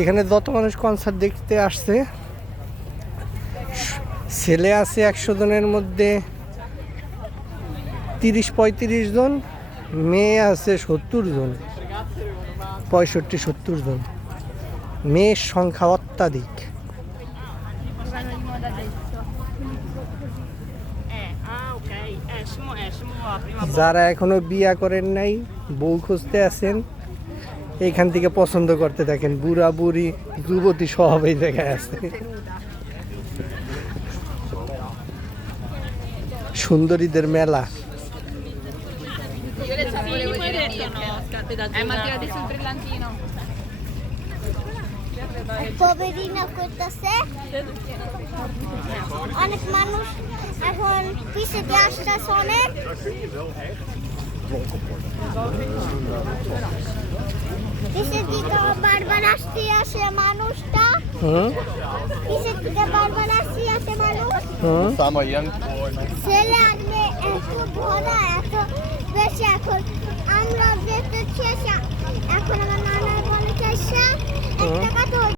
এখানে যত মানুষ কনসার্ট দেখতে আসছে, ছেলে আছে 100 জনের মধ্যে 30-35 জন, মেয়ে আছে 70 জন, 65-70 জন। মেয়ের সংখ্যা অত্যাধিক। যারা এখনো বিয়া করেন নাই, বউ খুঁজতে আছেন, এইখান থেকে পছন্দ করতে থাকেন। বুড়া বুড়ি যুবতী সব এই জায়গায় আছে। সুন্দরীদের মেলা। অনেক মানুষ এখন পিছে দিয়ে আসতেছে অনেক। পিছের দিকে বারবার আসতে আসে মানুষটা, পিছের দিকে বারবার আসতে আসে মানুষ। ছেলে আর মেয়ে এত ভরা, এত বেশি এখন